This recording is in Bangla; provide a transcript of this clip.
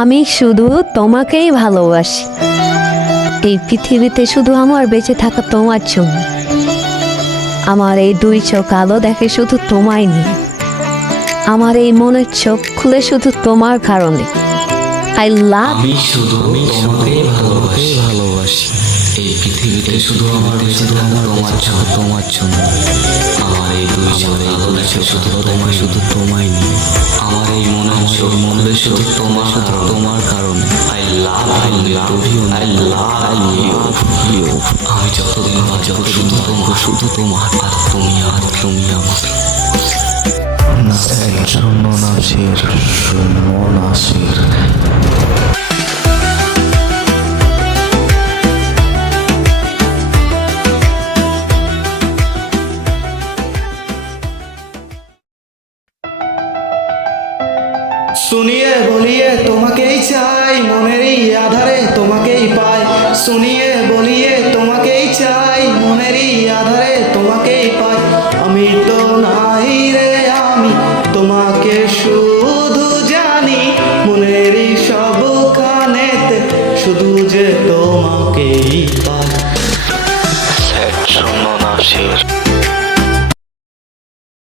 আমি শুধু তোমাকেই ভালোবাসি। এই পৃথিবীতে শুধু আমার বেঁচে থাকা তোমার জন্য। আমার এই দুই চোখ আলো দেখে শুধু তোমায় নিয়ে। আমার এই মনের চোখ খুলে শুধু তোমার কারণে। আই লাভ। আমি শুধু তোমাকে ভালোবাসি। এই পৃথিবীতে শুধু আমার তোমার জন্য। আমার এই দুই চোখ আলো দেখে শুধু তোমায় নিয়ে। আমার এই মনের চোখ খুলে শুধু তোমার কারণে। I love you. আমি যতদিন বাঁচব শুধু তোমার আর তুমি আমার। শূন্য নাসির শুনিয়ে বলিয়ে তোমাকেই চাই, মনেরই আধারে তোমাকেই পাই। শুনিয়ে বলিয়ে তোমাকেই চাই, মনেরই আধারে তোমাকেই পাই। আমি তো নাই রে, আমি তোমাকে শুধু জানি, মনেরই সবখানেতে শুধু যে তোমাকেই পাই। শূন্য নাসির।